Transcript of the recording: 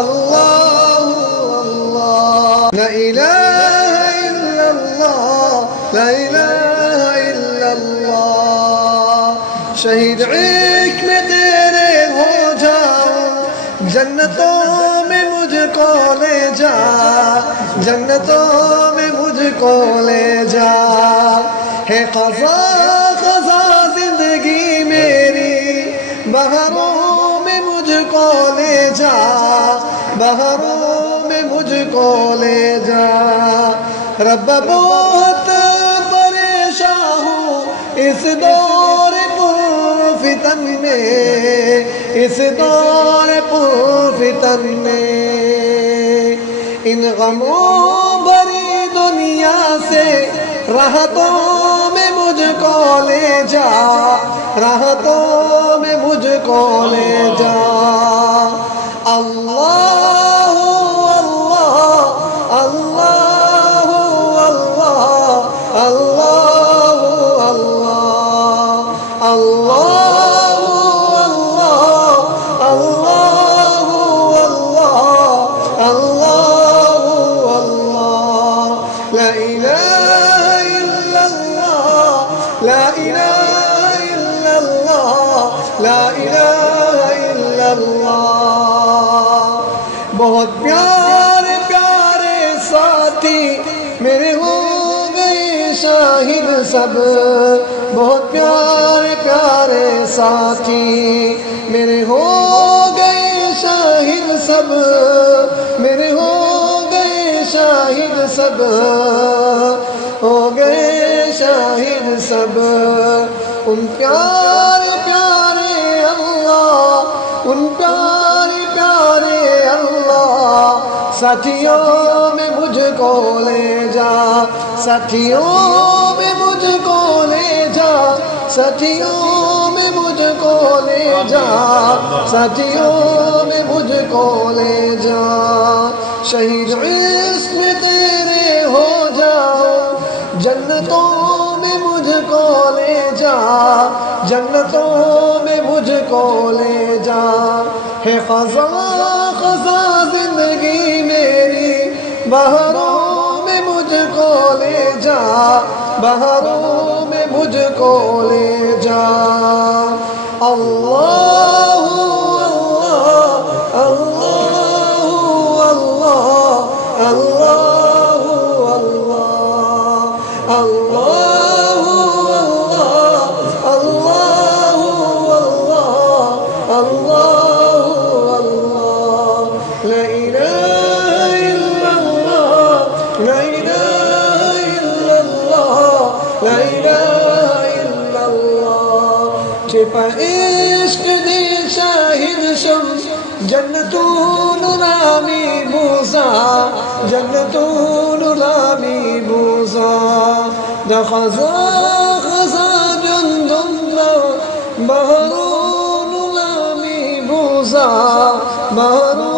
الله الله لا إله إلا الله لا إله إلا الله शहीद इश्क में तेरे हो जाऊं जन्नतों में मुझको ले जा जन्नतों में मुझको ले जा है क़ज़ा क़ज़ा जिंदगी मेरी बहारों में मुझको ले जा बहारों में मुझको ले जा रब बहुत परेशान हूँ इस दौर फितन में इस दौर फितन में इन गमों भरी दुनिया से राहतों में मुझको ले जा राहतों में मुझको ले जा अल्लाह अल्लाह अल्लाह अल्लाह अल्लाह अल्लाह अल्लाह لا إله إلا الله لا إله إلا الله बहुत प्यारे प्यारे साथी मेरे हो गए शाहिद सब बहुत प्यारे प्यारे साथी मेरे हो गए शाहिद सब मेरे हो गए शाहिद सब हो गए शाहिद सब उन प्यारे प्यारे अल्लाह उन प्यारे प्यारे अल्लाह साथियों में मुझको ले जा साथियों में मुझको ले जा साथियों में मुझको ले जा साथियों में मुझको ले जा शहीद इश्क में तेरे हो जाओ जन्नतों में मुझको ले जा जन्नतों में मुझको ले जा है क़ज़ा क़ज़ा जिंदगी मेरी बहारों में मुझको ले जा बहारों में मुझको ले जा अल्लाह अल्लाह अल्लाह अल्लाह अल्लाह अल्लाह अल्लाह अल्लाह अल्लाह अल्लाह ला इलाहा इल्लल्लाह ला इलाहा इल्लल्लाह ला इलाहा इल्लल्लाह छिपा इश्क दे शाहिद शम्स जन्नतुल उलामी मूसा जन्नतुल उलामी मूसा दा क़ज़ा क़ज़ा जुंदुल्लाह बहरुल उलामी मूसा बहरुल